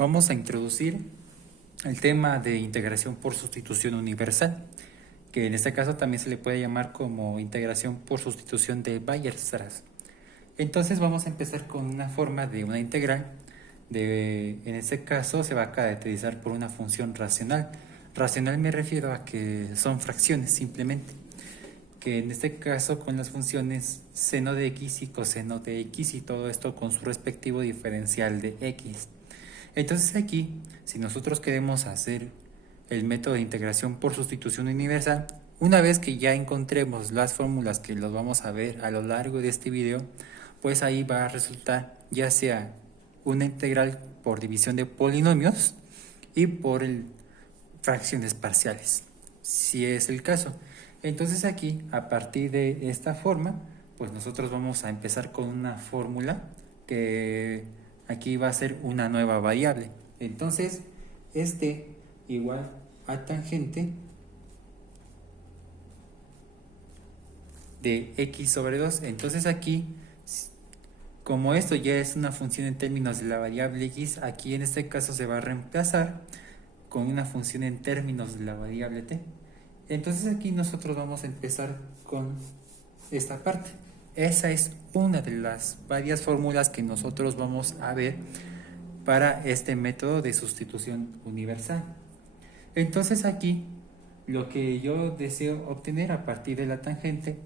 Vamos a introducir el tema de integración por sustitución universal, que en este caso también se le puede llamar como integración por sustitución de Weierstrass. Entonces vamos a empezar con una forma de una integral. En este caso se va a caracterizar por una función racional. Racional me refiero a que son fracciones simplemente, que en este caso con las funciones seno de x y coseno de x y todo esto con su respectivo diferencial de x. Entonces aquí, si nosotros queremos hacer el método de integración por sustitución universal, una vez que ya encontremos las fórmulas que los vamos a ver a lo largo de este video, pues ahí va a resultar ya sea una integral por división de polinomios y por fracciones parciales, si es el caso. Entonces aquí, a partir de esta forma, pues nosotros vamos a empezar con una fórmula que aquí va a ser una nueva variable. Entonces, este igual a tangente de x sobre 2. Entonces aquí, como esto ya es una función en términos de la variable x, aquí en este caso se va a reemplazar con una función en términos de la variable t. Entonces aquí nosotros vamos a empezar con esta parte. Esa es una de las varias fórmulas que nosotros vamos a ver para este método de sustitución universal. Entonces aquí lo que yo deseo obtener a partir de la tangente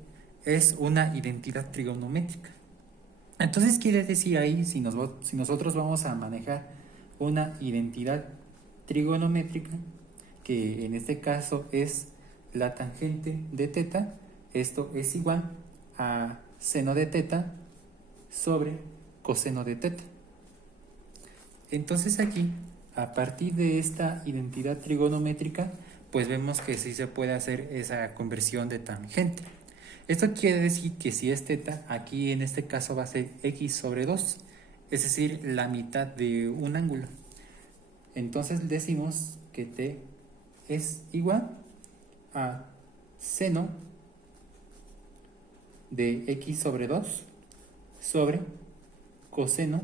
es una identidad trigonométrica. Entonces quiere decir ahí, si nosotros vamos a manejar una identidad trigonométrica, que en este caso es la tangente de teta, esto es igual a seno de teta sobre coseno de teta. Entonces aquí, a partir de esta identidad trigonométrica, pues vemos que sí se puede hacer esa conversión de tangente. Esto quiere decir que si es teta, aquí en este caso va a ser x sobre 2, es decir, la mitad de un ángulo. Entonces decimos que t es igual a seno de x sobre 2 sobre coseno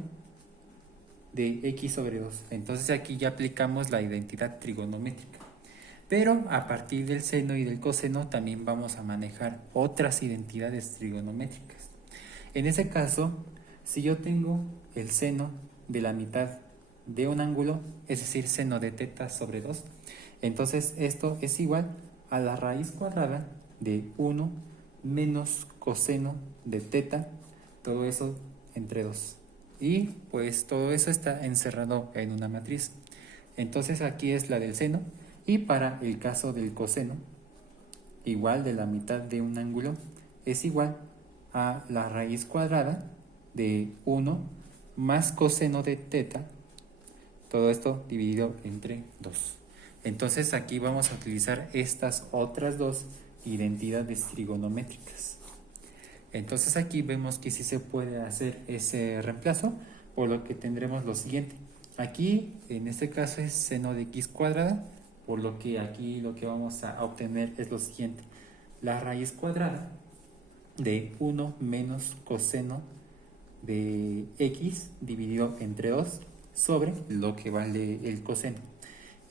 de x sobre 2. Entonces aquí ya aplicamos la identidad trigonométrica. Pero a partir del seno y del coseno también vamos a manejar otras identidades trigonométricas. En ese caso, si yo tengo el seno de la mitad de un ángulo, es decir, seno de teta sobre 2, entonces esto es igual a la raíz cuadrada de 1 menos coseno de teta, todo eso entre 2. Y pues todo eso está encerrado en una matriz. Entonces aquí es la del seno. Y para el caso del coseno, igual de la mitad de un ángulo, es igual a la raíz cuadrada de 1 más coseno de teta, todo esto dividido entre 2. Entonces aquí vamos a utilizar estas otras dos identidades trigonométricas. Entonces aquí vemos que sí se puede hacer ese reemplazo, por lo que tendremos lo siguiente. Aquí en este caso es seno de x cuadrada, por lo que aquí lo que vamos a obtener es lo siguiente. La raíz cuadrada de 1 menos coseno de x dividido entre 2 sobre lo que vale el coseno.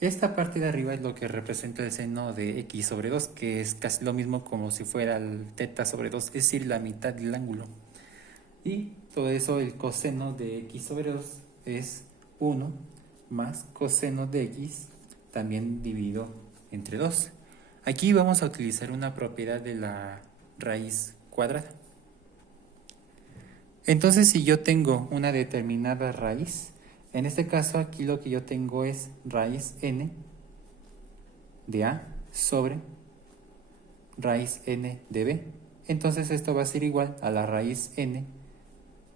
Esta parte de arriba es lo que representa el seno de x sobre 2, que es casi lo mismo como si fuera el teta sobre 2, es decir, la mitad del ángulo. Y todo eso, el coseno de x sobre 2 es 1 más coseno de x también dividido entre 2. Aquí vamos a utilizar una propiedad de la raíz cuadrada. Entonces, si yo tengo una determinada raíz, en este caso aquí lo que yo tengo es raíz n de a sobre raíz n de b. Entonces esto va a ser igual a la raíz n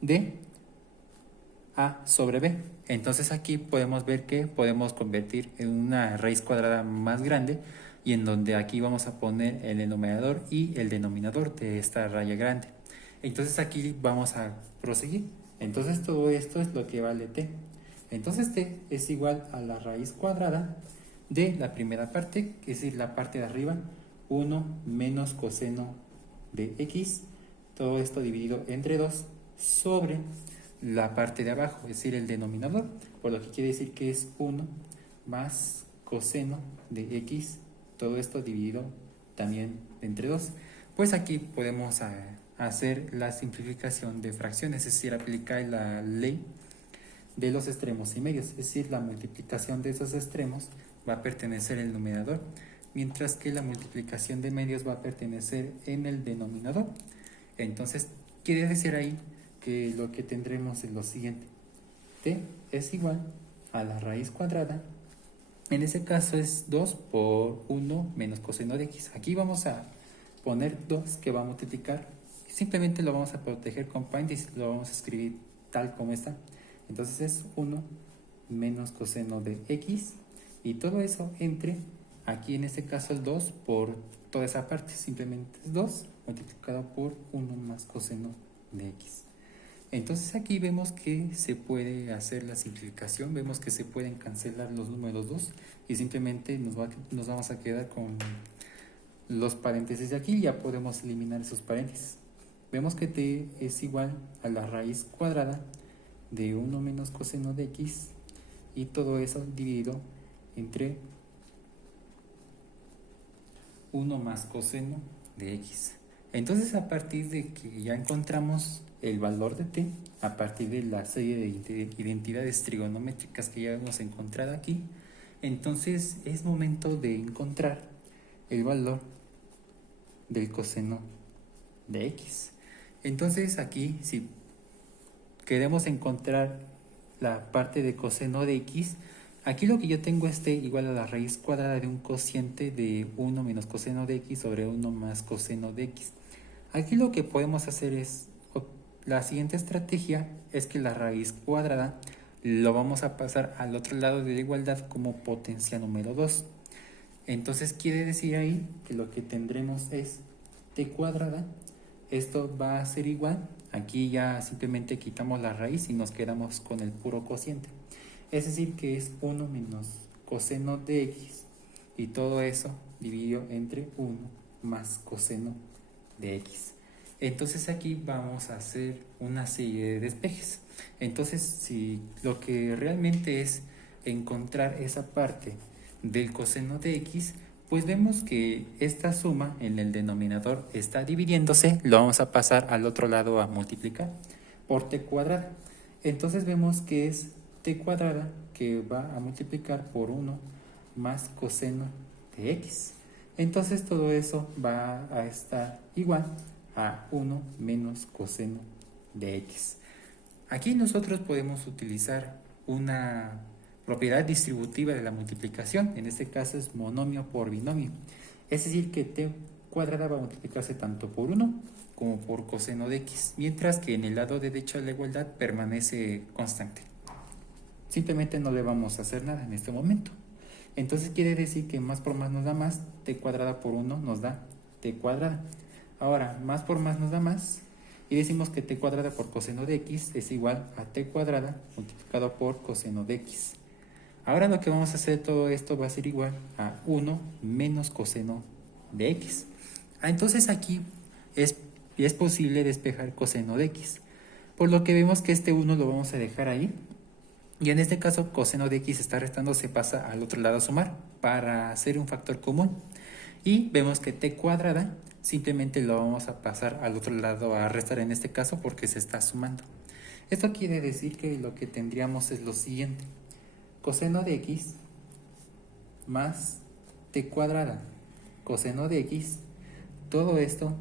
de a sobre b. Entonces aquí podemos ver que podemos convertir en una raíz cuadrada más grande, y en donde aquí vamos a poner el denominador y el denominador de esta raya grande. Entonces aquí vamos a proseguir. Entonces todo esto es lo que vale t. Entonces t es igual a la raíz cuadrada de la primera parte, es decir, la parte de arriba, 1 menos coseno de x, todo esto dividido entre 2, sobre la parte de abajo, es decir, el denominador, por lo que quiere decir que es 1 más coseno de x, todo esto dividido también entre 2. Pues aquí podemos hacer la simplificación de fracciones, es decir, aplicar la ley de los extremos y medios, es decir, la multiplicación de esos extremos va a pertenecer al numerador, mientras que la multiplicación de medios va a pertenecer en el denominador. Entonces, quiere decir ahí que lo que tendremos es lo siguiente: t es igual a la raíz cuadrada, en ese caso es 2 por 1 menos coseno de x. Aquí vamos a poner 2 que va a multiplicar, simplemente lo vamos a proteger con paréntesis, lo vamos a escribir tal como está. Entonces es 1 menos coseno de x, y todo eso entre, aquí en este caso el 2 por toda esa parte, simplemente es 2 multiplicado por 1 más coseno de x. Entonces aquí vemos que se puede hacer la simplificación, vemos que se pueden cancelar los números 2 y simplemente nos vamos a quedar con los paréntesis de aquí. Ya podemos eliminar esos paréntesis. Vemos que t es igual a la raíz cuadrada de 1 menos coseno de x, y todo eso dividido entre 1 más coseno de x. Entonces, a partir de que ya encontramos el valor de t, a partir de la serie de identidades trigonométricas que ya hemos encontrado aquí, entonces es momento de encontrar el valor del coseno de x. Entonces aquí, si queremos encontrar la parte de coseno de x, aquí lo que yo tengo es t igual a la raíz cuadrada de un cociente de 1 menos coseno de x sobre 1 más coseno de x. Aquí lo que podemos hacer es, la siguiente estrategia es que la raíz cuadrada lo vamos a pasar al otro lado de la igualdad como potencia número 2. Entonces quiere decir ahí que lo que tendremos es t cuadrada. Esto va a ser igual, aquí ya simplemente quitamos la raíz y nos quedamos con el puro cociente. Es decir, que es 1 menos coseno de x, y todo eso dividido entre 1 más coseno de x. Entonces aquí vamos a hacer una serie de despejes. Entonces, si lo que realmente es encontrar esa parte del coseno de x, pues vemos que esta suma en el denominador está dividiéndose, lo vamos a pasar al otro lado a multiplicar por t cuadrada. Entonces vemos que es t cuadrada que va a multiplicar por 1 más coseno de x. Entonces todo eso va a estar igual a 1 menos coseno de x. Aquí nosotros podemos utilizar una propiedad distributiva de la multiplicación, en este caso es monomio por binomio. Es decir, que t cuadrada va a multiplicarse tanto por 1 como por coseno de x, mientras que en el lado derecho de la igualdad permanece constante. Simplemente no le vamos a hacer nada en este momento. Entonces quiere decir que más por más nos da más, t cuadrada por 1 nos da t cuadrada. Ahora, más por más nos da más, y decimos que t cuadrada por coseno de x es igual a t cuadrada multiplicado por coseno de x. Ahora lo que vamos a hacer, todo esto va a ser igual a 1 menos coseno de x. Entonces aquí es posible despejar coseno de x, por lo que vemos que este 1 lo vamos a dejar ahí, y en este caso coseno de x está restando, se pasa al otro lado a sumar para hacer un factor común, y vemos que t cuadrada simplemente lo vamos a pasar al otro lado a restar en este caso porque se está sumando. Esto quiere decir que lo que tendríamos es lo siguiente: coseno de x más t cuadrada coseno de x, todo esto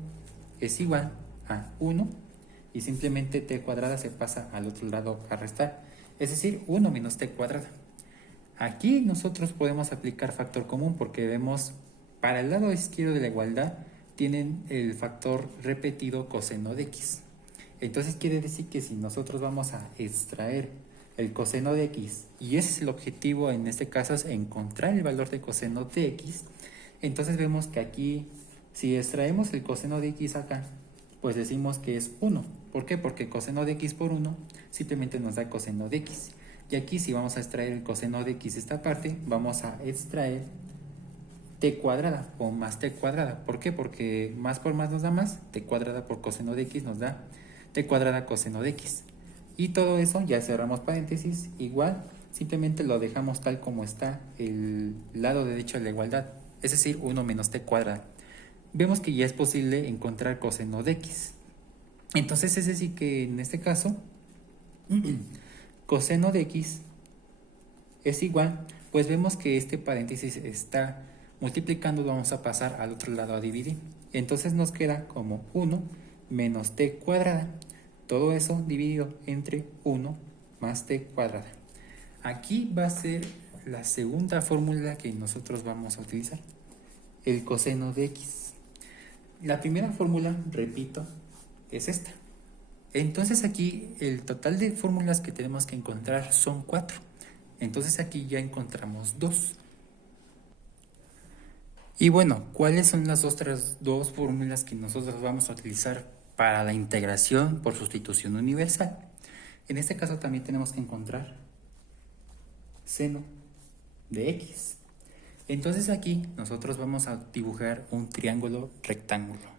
es igual a 1, y simplemente t cuadrada se pasa al otro lado a restar, es decir, 1 menos t cuadrada. Aquí nosotros podemos aplicar factor común porque vemos para el lado izquierdo de la igualdad tienen el factor repetido coseno de x. Entonces quiere decir que si nosotros vamos a extraer el coseno de x, y ese es el objetivo en este caso, es encontrar el valor de coseno de x, entonces vemos que aquí, si extraemos el coseno de x acá, pues decimos que es 1. ¿Por qué? Porque coseno de x por 1 simplemente nos da coseno de x. Y aquí, si vamos a extraer el coseno de x de esta parte, vamos a extraer t cuadrada o más t cuadrada. ¿Por qué? Porque más por más nos da más, t cuadrada por coseno de x nos da t cuadrada coseno de x. Y todo eso, ya cerramos paréntesis, igual, simplemente lo dejamos tal como está el lado derecho de la igualdad, es decir, 1 menos t cuadrado. Vemos que ya es posible encontrar coseno de x. Entonces es decir que en este caso, coseno de x es igual, pues vemos que este paréntesis está multiplicando, vamos a pasar al otro lado a dividir. Entonces nos queda como 1 menos t cuadrada. Todo eso dividido entre 1 más t cuadrada. Aquí va a ser la segunda fórmula que nosotros vamos a utilizar, el coseno de x. La primera fórmula, repito, es esta. Entonces aquí el total de fórmulas que tenemos que encontrar son 4. Entonces aquí ya encontramos 2. Y bueno, ¿cuáles son las otras dos fórmulas que nosotros vamos a utilizar para la integración por sustitución universal? En este caso también tenemos que encontrar seno de x. Entonces aquí nosotros vamos a dibujar un triángulo rectángulo.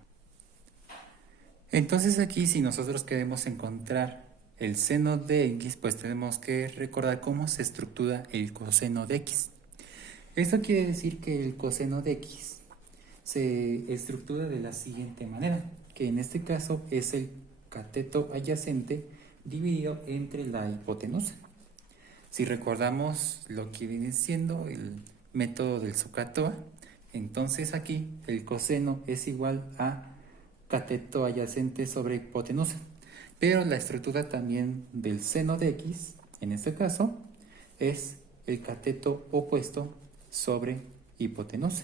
Entonces aquí si nosotros queremos encontrar el seno de x, pues tenemos que recordar cómo se estructura el coseno de x. Esto quiere decir que el coseno de x se estructura de la siguiente manera, que en este caso es el cateto adyacente dividido entre la hipotenusa. Si recordamos lo que viene siendo el método del SOHCAHTOA, entonces aquí el coseno es igual a cateto adyacente sobre hipotenusa. Pero la estructura también del seno de x, en este caso, es el cateto opuesto sobre hipotenusa.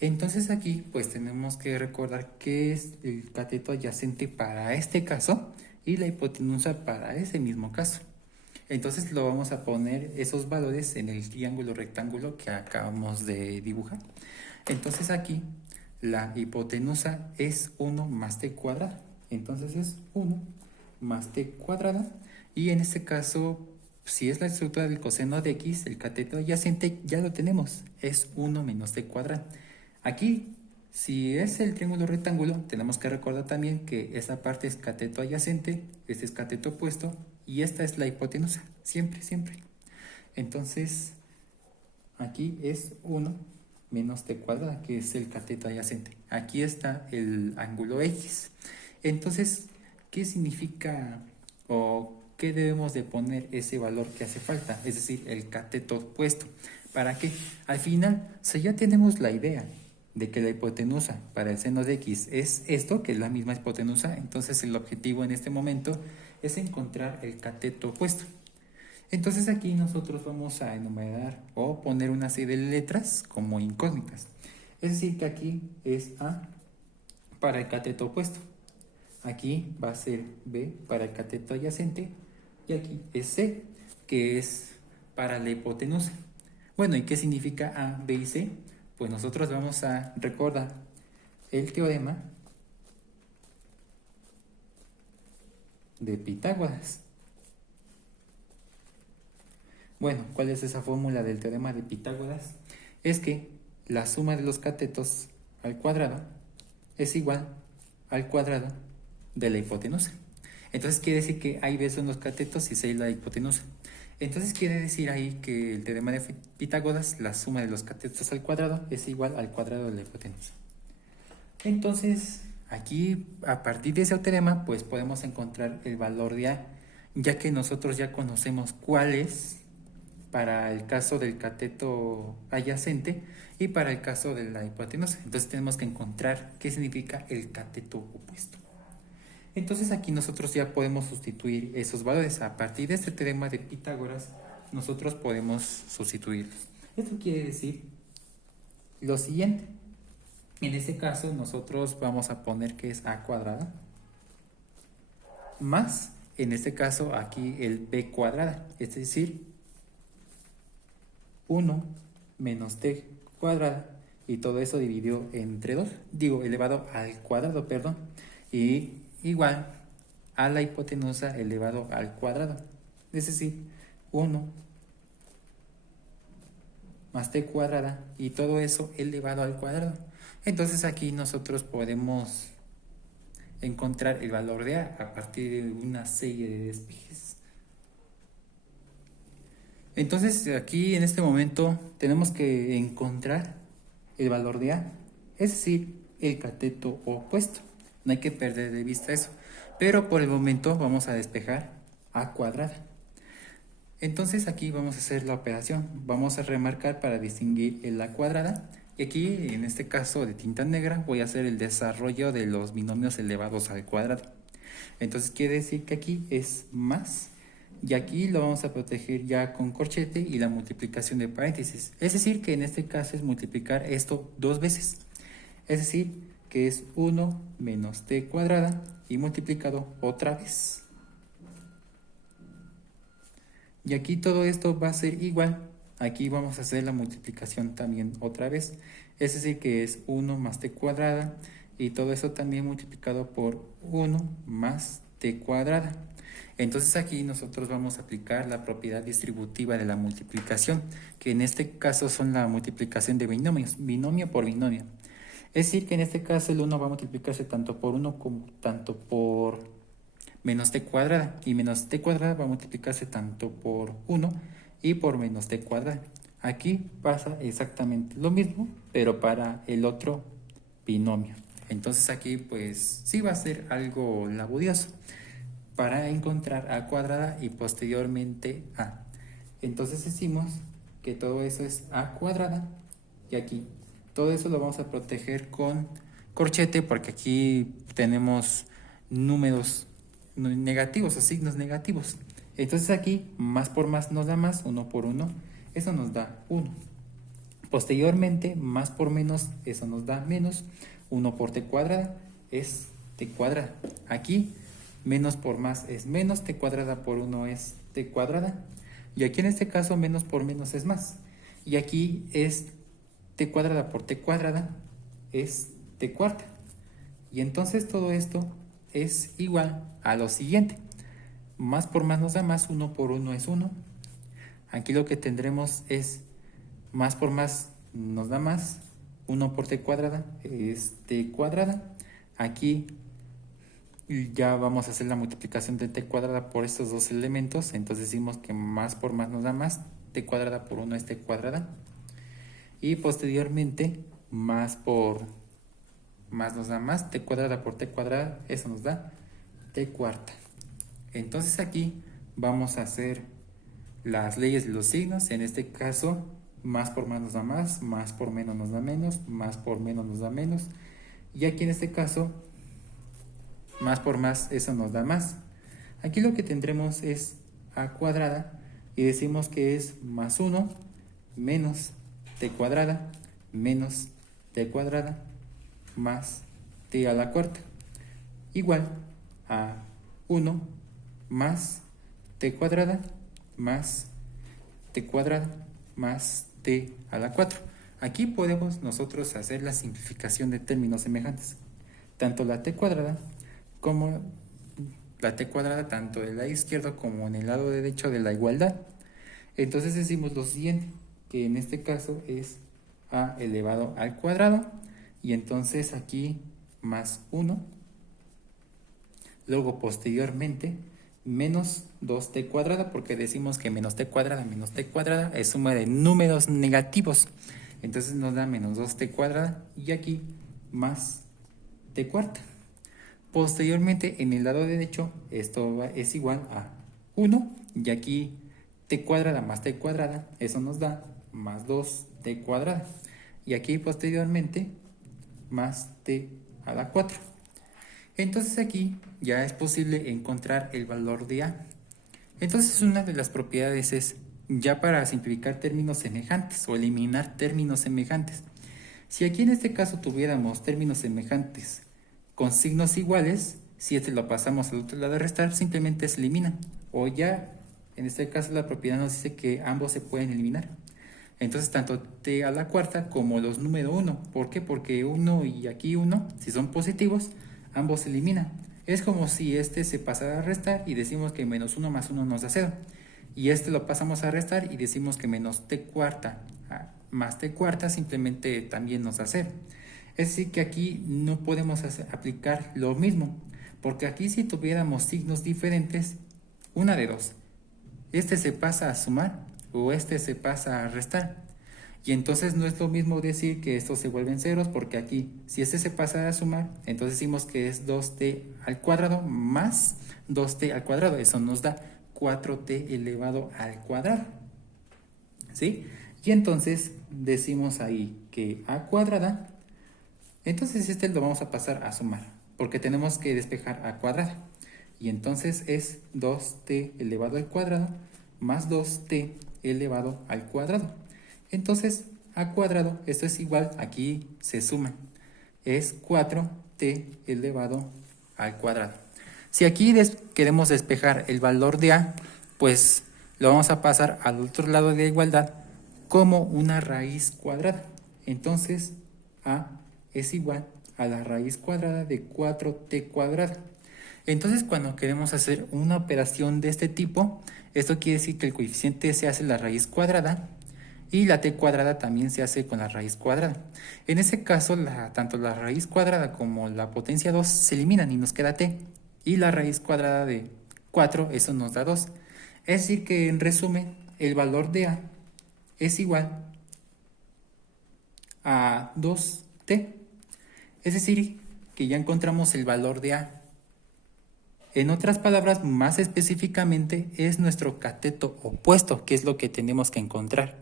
Entonces aquí pues tenemos que recordar qué es el cateto adyacente para este caso y la hipotenusa para ese mismo caso. Entonces lo vamos a poner esos valores en el triángulo rectángulo que acabamos de dibujar. Entonces aquí la hipotenusa es 1 más t cuadrada. Entonces es 1 más t cuadrada. Y en este caso, si es la estructura del coseno de x, el cateto adyacente ya lo tenemos. Es 1 menos t cuadrada. Aquí, si es el triángulo rectángulo, tenemos que recordar también que esta parte es cateto adyacente, este es cateto opuesto y esta es la hipotenusa. Siempre, siempre. Entonces, aquí es 1 menos t cuadrada, que es el cateto adyacente. Aquí está el ángulo X. Entonces, ¿qué significa o qué debemos de poner ese valor que hace falta? Es decir, el cateto opuesto. ¿Para qué? Al final, si ya tenemos la idea de que la hipotenusa para el seno de x es esto, que es la misma hipotenusa, entonces el objetivo en este momento es encontrar el cateto opuesto. Entonces aquí nosotros vamos a enumerar o poner una serie de letras como incógnitas. Es decir, que aquí es A para el cateto opuesto. Aquí va a ser B para el cateto adyacente. Y aquí es C, que es para la hipotenusa. Bueno, ¿y qué significa A, B y C? Pues nosotros vamos a recordar el teorema de Pitágoras. Bueno, ¿cuál es esa fórmula del teorema de Pitágoras? Es que la suma de los catetos al cuadrado es igual al cuadrado de la hipotenusa. Entonces quiere decir que A y B son los catetos y C es la hipotenusa. Entonces quiere decir ahí que el teorema de Pitágoras, la suma de los catetos al cuadrado es igual al cuadrado de la hipotenusa. Entonces, aquí a partir de ese teorema, pues podemos encontrar el valor de A, ya que nosotros ya conocemos cuál es para el caso del cateto adyacente y para el caso de la hipotenusa. Entonces tenemos que encontrar qué significa el cateto opuesto. Entonces aquí nosotros ya podemos sustituir esos valores. A partir de este teorema de Pitágoras, nosotros podemos sustituirlos. Esto quiere decir lo siguiente. En este caso nosotros vamos a poner que es a cuadrada más, en este caso aquí el b cuadrada, es decir, 1 menos t cuadrada y todo eso dividido entre 2, digo elevado al cuadrado, perdón, y igual a la hipotenusa elevado al cuadrado, es decir, 1 más t cuadrada y todo eso elevado al cuadrado. Entonces aquí nosotros podemos encontrar el valor de a partir de una serie de despejes. Entonces aquí en este momento tenemos que encontrar el valor de a, es decir, el cateto opuesto. No hay que perder de vista eso. Pero por el momento vamos a despejar a cuadrada. Entonces aquí vamos a hacer la operación. Vamos a remarcar para distinguir el a cuadrada. Y aquí, en este caso de tinta negra, voy a hacer el desarrollo de los binomios elevados al cuadrado. Entonces quiere decir que aquí es más. Y aquí lo vamos a proteger ya con corchete y la multiplicación de paréntesis. Es decir, que en este caso es multiplicar esto 2 veces. Es decir, que es 1 menos t cuadrada y multiplicado otra vez. Y aquí todo esto va a ser igual. Aquí vamos a hacer la multiplicación también otra vez. Es decir, que es 1 más t cuadrada y todo eso también multiplicado por 1 más t cuadrada. Entonces aquí nosotros vamos a aplicar la propiedad distributiva de la multiplicación, que en este caso son la multiplicación de binomios, binomio por binomio. Es decir, que en este caso el 1 va a multiplicarse tanto por 1 como tanto por menos t cuadrada, y menos t cuadrada va a multiplicarse tanto por 1 y por menos t cuadrada. Aquí pasa exactamente lo mismo, pero para el otro binomio. Entonces aquí pues sí va a ser algo laborioso para encontrar a cuadrada y posteriormente a. Entonces decimos que todo eso es a cuadrada y aquí todo eso lo vamos a proteger con corchete porque aquí tenemos números negativos o signos negativos. Entonces aquí más por más nos da más, 1 por 1, eso nos da 1. Posteriormente, más por menos, eso nos da menos. 1 por t cuadrada es t cuadrada. Aquí, menos por más es menos, t cuadrada por 1 es t cuadrada. Y aquí en este caso, menos por menos es más. Y aquí es t cuadrada por t cuadrada es t cuarta. Y entonces todo esto es igual a lo siguiente. Más por más nos da más, 1 por 1 es 1. Aquí lo que tendremos es más por más nos da más, 1 por t cuadrada es t cuadrada. Aquí ya vamos a hacer la multiplicación de t cuadrada por estos dos elementos. Entonces decimos que más por más nos da más, t cuadrada por 1 es t cuadrada. Y posteriormente más por más nos da más, t cuadrada por t cuadrada, eso nos da t cuarta. Entonces aquí vamos a hacer las leyes de los signos. En este caso, más por más nos da más por menos nos da menos, más por menos nos da menos. Y aquí en este caso, más por más, eso nos da más. Aquí lo que tendremos es a cuadrada y decimos que es más 1 menos t cuadrada menos t cuadrada más t a la cuarta igual a 1 más t cuadrada más t cuadrada más t a la 4. Aquí podemos nosotros hacer la simplificación de términos semejantes. Tanto la t cuadrada como la t cuadrada, tanto del lado izquierdo como en el lado derecho de la igualdad. Entonces decimos lo siguiente, que en este caso es a elevado al cuadrado, y entonces aquí más 1, luego posteriormente menos 2t cuadrada, porque decimos que menos t cuadrada es suma de números negativos, entonces nos da menos 2t cuadrada, y aquí más t cuarta. Posteriormente en el lado derecho esto es igual a 1, y aquí t cuadrada más t cuadrada, eso nos da más 2t cuadrada, y aquí posteriormente más t a la 4. Entonces aquí ya es posible encontrar el valor de a. Entonces una de las propiedades es, ya para simplificar términos semejantes o eliminar términos semejantes, si aquí en este caso tuviéramos términos semejantes con signos iguales, si este lo pasamos al otro lado de restar, simplemente se eliminan. O ya, en este caso la propiedad nos dice que ambos se pueden eliminar. Entonces tanto t a la cuarta como los número 1. ¿Por qué? Porque 1 y aquí 1, si son positivos, ambos se eliminan. Es como si este se pasara a restar y decimos que menos 1 más 1 nos da 0. Y este lo pasamos a restar y decimos que menos t cuarta más t cuarta simplemente también nos da 0. Es decir que aquí no podemos aplicar lo mismo. Porque aquí si tuviéramos signos diferentes, una de dos. Este se pasa a sumar o este se pasa a restar. Y entonces no es lo mismo decir que estos se vuelven ceros, porque aquí, si este se pasa a sumar, entonces decimos que es 2t al cuadrado más 2t al cuadrado. Eso nos da 4t elevado al cuadrado. ¿Sí? Y entonces decimos ahí que a cuadrada, entonces este lo vamos a pasar a sumar, porque tenemos que despejar a cuadrada. Y entonces es 2t elevado al cuadrado más 2t elevado al cuadrado. Entonces, a cuadrado, esto es igual, aquí se suma, es 4t elevado al cuadrado. Si aquí queremos despejar el valor de a, pues lo vamos a pasar al otro lado de la igualdad como una raíz cuadrada. Entonces, a es igual a la raíz cuadrada de 4t cuadrado. Entonces, cuando queremos hacer una operación de este tipo, esto quiere decir que el coeficiente se hace la raíz cuadrada y la t cuadrada también se hace con la raíz cuadrada. En ese caso, tanto la raíz cuadrada como la potencia 2 se eliminan y nos queda t. Y la raíz cuadrada de 4, eso nos da 2. Es decir que, en resumen, el valor de a es igual a 2t. Es decir, que ya encontramos el valor de a. En otras palabras, más específicamente, es nuestro cateto opuesto, que es lo que tenemos que encontrar.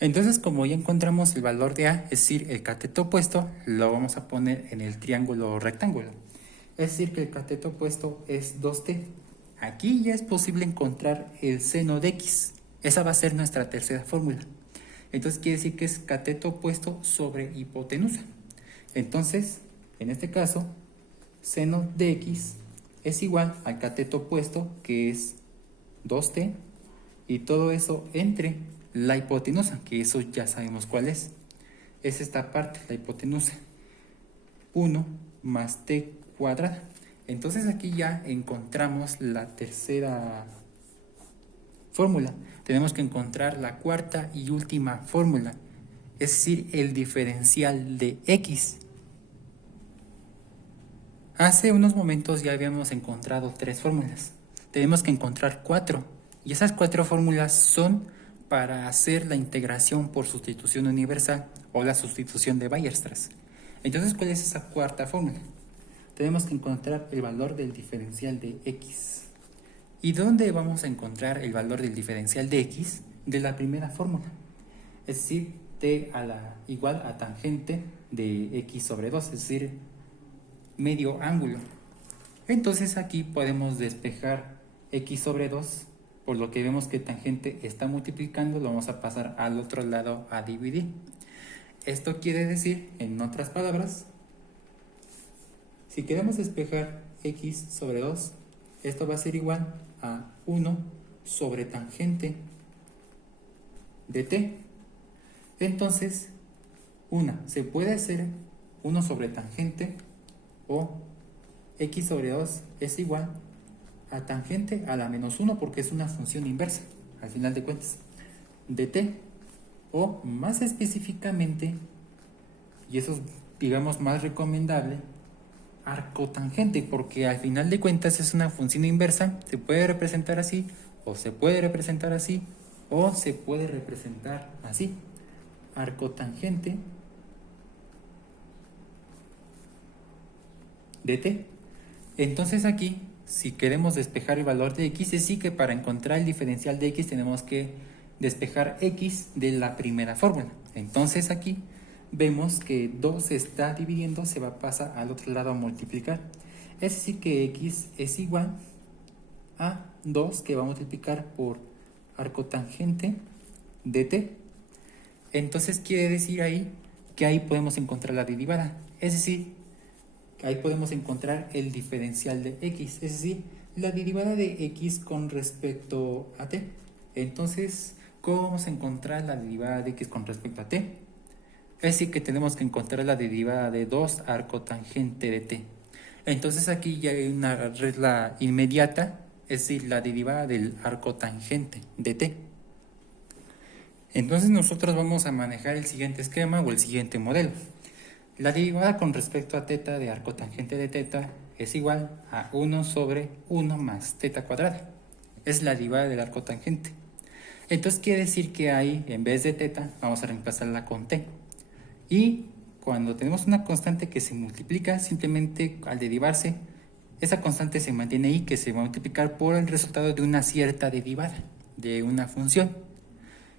Entonces, como ya encontramos el valor de a, es decir, el cateto opuesto, lo vamos a poner en el triángulo o rectángulo. Es decir, que el cateto opuesto es 2t. Aquí ya es posible encontrar el seno de x. Esa va a ser nuestra tercera fórmula. Entonces, quiere decir que es cateto opuesto sobre hipotenusa. Entonces, en este caso, seno de x es igual al cateto opuesto, que es 2t, y todo eso entre la hipotenusa, que eso ya sabemos cuál es. Es esta parte, la hipotenusa. 1 más t cuadrada. Entonces aquí ya encontramos la tercera fórmula. Tenemos que encontrar la cuarta y última fórmula, es decir, el diferencial de x. Hace unos momentos ya habíamos encontrado 3 fórmulas. Tenemos que encontrar 4. Y esas 4 fórmulas son para hacer la integración por sustitución universal o la sustitución de Weierstrass. Entonces, ¿cuál es esa cuarta fórmula? Tenemos que encontrar el valor del diferencial de x. ¿Y dónde vamos a encontrar el valor del diferencial de x? De la primera fórmula. Es decir, t igual a tangente de x sobre 2, es decir, medio ángulo. Entonces aquí podemos despejar x sobre 2, por lo que vemos que tangente está multiplicando, lo vamos a pasar al otro lado a dividir. Esto quiere decir, en otras palabras, si queremos despejar x sobre 2, esto va a ser igual a 1 sobre tangente de t. Entonces, se puede hacer 1 sobre tangente, o x sobre 2 es igual a tangente a la menos 1, porque es una función inversa, al final de cuentas, de t. O más específicamente, y eso es, digamos, más recomendable, arcotangente, porque al final de cuentas es una función inversa. Se puede representar así, o se puede representar así, o se puede representar así. Arcotangente de t. Entonces aquí, si queremos despejar el valor de x, es decir que para encontrar el diferencial de x tenemos que despejar x de la primera fórmula. Entonces aquí vemos que 2 se está dividiendo, se va a pasar al otro lado a multiplicar. Es decir que x es igual a 2 que va a multiplicar por arcotangente de t. Entonces quiere decir ahí que ahí podemos encontrar la derivada. Es decir, ahí podemos encontrar el diferencial de x, es decir, la derivada de x con respecto a t. Entonces, ¿cómo vamos a encontrar la derivada de x con respecto a t? Es decir, que tenemos que encontrar la derivada de 2 arcotangente de t. Entonces aquí ya hay una regla inmediata, es decir, la derivada del arcotangente de t. Entonces nosotros vamos a manejar el siguiente esquema o el siguiente modelo. La derivada con respecto a teta de arcotangente de teta es igual a 1 sobre 1 más teta cuadrada. Es la derivada del arco tangente. Entonces quiere decir que ahí, en vez de teta, vamos a reemplazarla con t. Y cuando tenemos una constante que se multiplica, simplemente al derivarse, esa constante se mantiene ahí, que se va a multiplicar por el resultado de una cierta derivada de una función.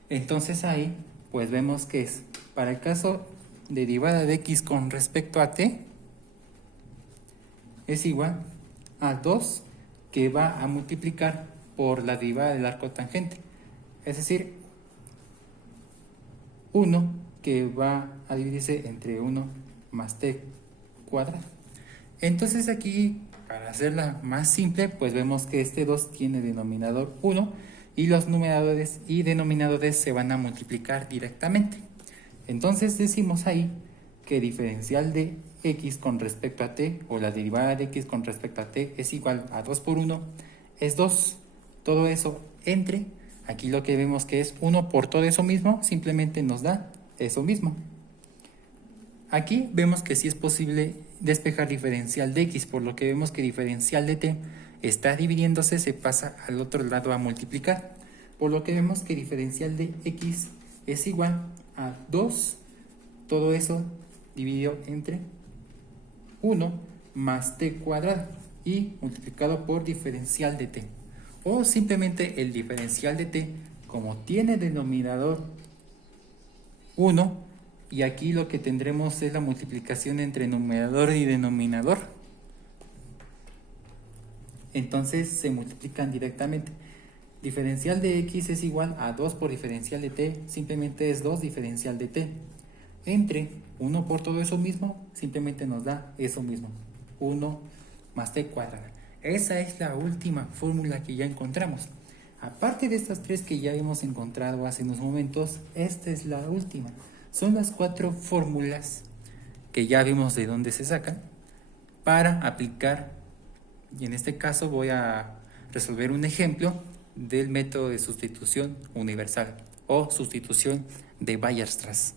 Entonces ahí, pues vemos que es, para el caso de derivada de x con respecto a t, es igual a 2 que va a multiplicar por la derivada del arco tangente. Es decir, 1 que va a dividirse entre 1 más t cuadrado. Entonces aquí, para hacerla más simple, pues vemos que este 2 tiene denominador 1 y los numeradores y denominadores se van a multiplicar directamente. Entonces decimos ahí que diferencial de x con respecto a t, o la derivada de x con respecto a t, es igual a 2 por 1, es 2. Todo eso entre, aquí lo que vemos que es 1 por todo eso mismo, simplemente nos da eso mismo. Aquí vemos que sí es posible despejar diferencial de x, por lo que vemos que diferencial de t está dividiéndose, se pasa al otro lado a multiplicar, por lo que vemos que diferencial de x es igual a 2, todo eso dividido entre 1 más t cuadrado y multiplicado por diferencial de t. O simplemente el diferencial de t, como tiene denominador 1, y aquí lo que tendremos es la multiplicación entre numerador y denominador. Entonces se multiplican directamente. Diferencial de x es igual a 2 por diferencial de t, simplemente es 2 diferencial de t. Entre 1 por todo eso mismo, simplemente nos da eso mismo, 1 más t cuadrada. Esa es la última fórmula que ya encontramos. Aparte de estas tres que ya hemos encontrado hace unos momentos, esta es la última. Son las 4 fórmulas que ya vimos de dónde se sacan para aplicar, y en este caso voy a resolver un ejemplo del método de sustitución universal o sustitución de Weierstrass.